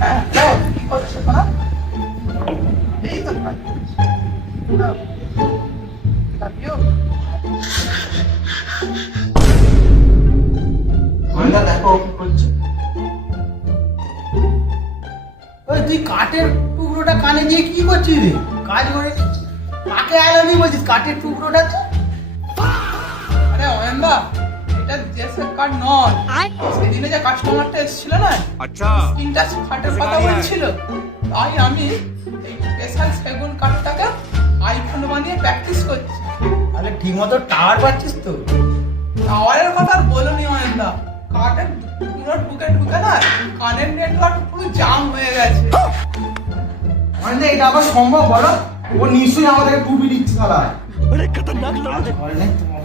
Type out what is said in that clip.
হ্যাঁ কি করছো না? এই তো কাজ। লাভিও গোয়েন্দা দেখো কি করছে। ওই তুই কাঠের টুকরোটা কানে দিয়ে কি করছিস রে? কাজ করে কাকে আলাদি বলছিস কাঠের টুকরোটা তো? আরে অয়নদা, এটা দেশের কার্ড নয়। সেদিনে যে কাস্টমারটা এসেছিল না, अच्छा স্ক্রিনটা কাঠের কথা বলছিল, তাই আমি এই স্পেশাল সেগুন কাঠটাকে আইফোন বানিয়ে প্র্যাকটিস করছি। তাহলে ঠিক মতো টাওয়ার পাচ্ছিস তো? টাওয়ারের কথা আর বলনি অয়নদা, কাঠের পুরো ঢুকে ঢুকে না কানের নেটওয়ার্ক পুরো জাম হয়ে গেছে। মানে এটা আবার সম্ভব বলো? ও নিশ্চয়ই আমাদেরকে টুপি দিচ্ছে শালা। बड़े खतरनाक लोग ঘরে নেই তোমার